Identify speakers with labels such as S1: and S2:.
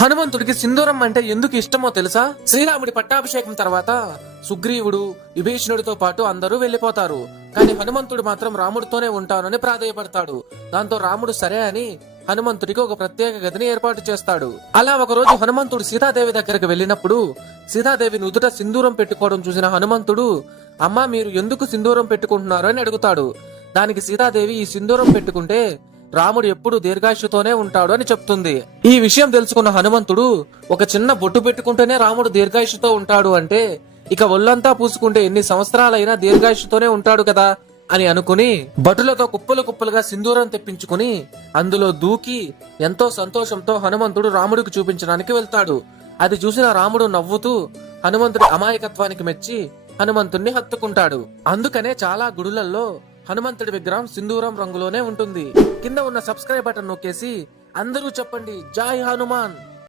S1: హనుమంతుడికి సింధూరం అంటే ఎందుకు ఇష్టమో తెలుసా? శ్రీరాముడి పట్టాభిషేకం తర్వాత సుగ్రీవుడు విభీషణుడితో పాటు అందరూ వెళ్ళిపోతారు కానీ హనుమంతుడు మాత్రం రాముడితోనే ఉంటానని ప్రాధేయపడతాడు. దాంతో రాముడు సరే అని హనుమంతుడికి ఒక ప్రత్యేక గదిని ఏర్పాటు చేస్తాడు. అలా ఒక రోజు హనుమంతుడు సీతాదేవి దగ్గరకు వెళ్ళినప్పుడు సీతాదేవి నుదుట సింధూరం పెట్టుకోవడం చూసిన హనుమంతుడు అమ్మా మీరు ఎందుకు సింధూరం పెట్టుకుంటున్నారు? అని అడుగుతాడు. దానికి సీతాదేవి ఈ సింధూరం పెట్టుకుంటే రాముడు ఎప్పుడు దీర్ఘాయుషుతోనే ఉంటాడు అని చెప్తుంది. ఈ విషయం తెలుసుకున్న హనుమంతుడు ఒక చిన్న బొట్టు పెట్టుకుంటేనే రాముడు దీర్ఘాయుషుతో ఉంటాడు అంటే ఇక ఒళ్ళంతా పూసుకుంటే ఎన్ని సంవత్సరాలైనా దీర్ఘాయుషుతోనే ఉంటాడు కదా అని అనుకుని భటులతో కుప్పలు కుప్పలుగా సింధూరం తెప్పించుకుని అందులో దూకి ఎంతో సంతోషంతో హనుమంతుడు రాముడికి చూపించడానికి వెళ్తాడు. అది చూసిన రాముడు నవ్వుతూ హనుమంతుడి అమాయకత్వానికి మెచ్చి హనుమంతుణ్ణి హత్తుకుంటాడు. అందుకనే చాలా గుడులల్లో హనుమంతుడి విగ్రహం సింధూరం రంగులోనే ఉంటుంది. కింద ఉన్న సబ్స్క్రైబ్ బటన్ నొక్కేసి అందరూ చెప్పండి జాయ్ హనుమాన్!